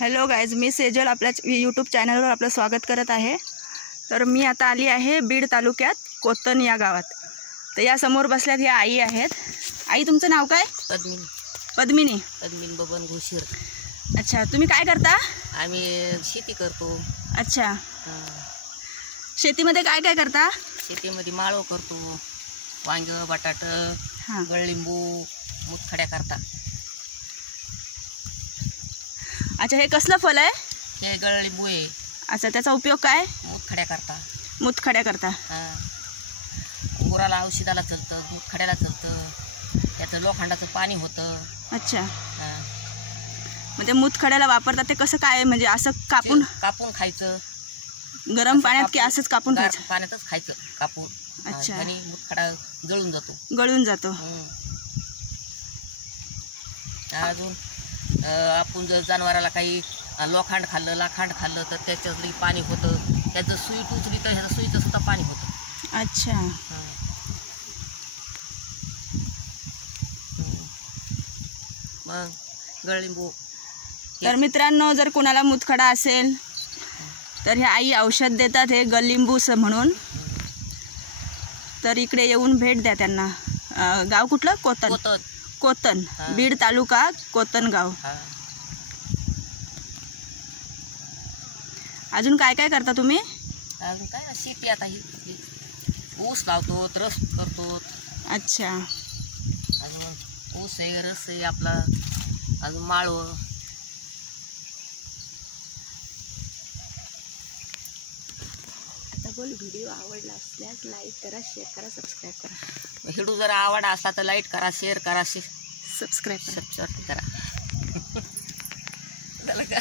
Hello guys, मी सेजल आपल्या YouTube चॅनलवर आपलं स्वागत करत आहे। तर मी आता आली आहे बीड तालुक्यात कोतन या गावात। तर या समोर बसल्यात ह्या आई आहेत। आई, तुमचं नाव काय? पद्मिनी। पद्मिनी पद्मिनी बबन घोशीर। अच्छा, तुम्ही काय करता? आम्ही शेती करतो। अच्छा, शेतीमध्ये काय काय करता? शेतीमध्ये माळो करतो, वांग, बटाट, गळलिंबू, मुतखड्या करता। अच्छा, हे कसलं फल आहे? हे गळलिंबू आहे। अच्छा, त्याचा उपयोग काय? मुतखड्या करता। मुतखड्या करता। गुराला औषधाला चलतं, मुतखड्याला चलतं, त्याचं लोखंडाचं पाणी होतं। अच्छा, म्हणजे मुतखड्याला वापरतात ते कसं काय? म्हणजे असं कापून कापून खायचं गरम पाण्यात की असंच कापून खायचं? पाण्यातच खायचं कापून। अच्छा, आणि मुतखडा जळून जातो। गळून जातो। अजून आपण जर जनावराला काही लोखंड खाल्लं, लाखांड खाल्लं तर त्याच्यातलं पाणी होतं। त्याचं सुई टुचली तर ह्याचं सुईचं सुद्धा पाणी होतं। अच्छा, मग गळलिंबू। तर मित्रांनो, जर कोणाला मुतखडा असेल तर हे आई औषध देतात, हे गळलिंबू म्हणून। तर इकडे येऊन भेट द्या त्यांना। गाव कुठलं? कोतन। कोतन, बीड तालुका, कोतन गाव। अजून काय काय करता तुम्ही? अजून काय ना, शेती आता ही ऊस लावतो, रस करतो। अच्छा, अजून ऊस आहे, रस आहे आपला, अजून माळव। आता बोल, व्हिडिओ आवडला असल्यास लाईक करा, शेअर करा, सबस्क्राईब करा। व्हिडिओ जर आवड असला तर लाईक करा, शेअर करा, सबस्क्राईब करा। झालं का?